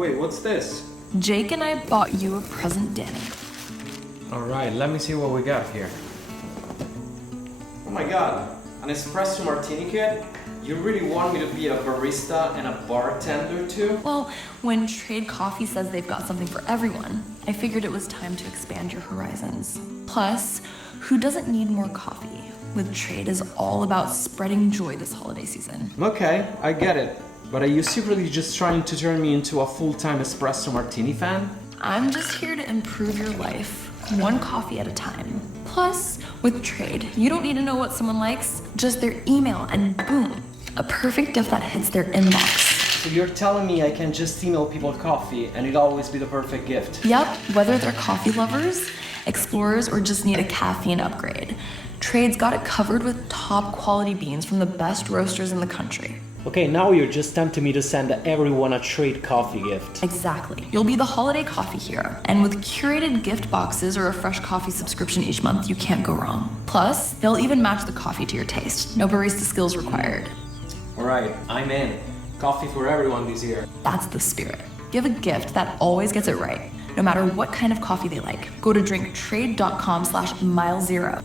Wait, what's this? Jake and I bought you a present, Danny. Alright, let me see what we got here. Oh my god, an Espresso Martini kit? You really want me to be a barista and a bartender too? Well, when Trade Coffee says they've got something for everyone, I figured it was time to expand your horizons. Plus, who doesn't need more coffee? With Trade is all about spreading joy this holiday season. Okay, I get it. But are you secretly just trying to turn me into a full-time Espresso Martini fan? I'm just here to improve your life, one coffee at a time. Plus, with Trade, you don't need to know what someone likes, just their email and boom, a perfect gift that hits their inbox. So you're telling me I can just email people coffee and it'd always be the perfect gift? Yep, whether they're coffee lovers, explorers, or just need a caffeine upgrade, Trade's got it covered with top quality beans from the best roasters in the country. Okay, now you're just tempting me to send everyone a Trade coffee gift. Exactly. You'll be the holiday coffee hero. And with curated gift boxes or a fresh coffee subscription each month, you can't go wrong. Plus, they'll even match the coffee to your taste. No barista skills required. Alright, I'm in. Coffee for everyone this year. That's the spirit. Give a gift that always gets it right, no matter what kind of coffee they like. Go to drinktrade.com/milezero.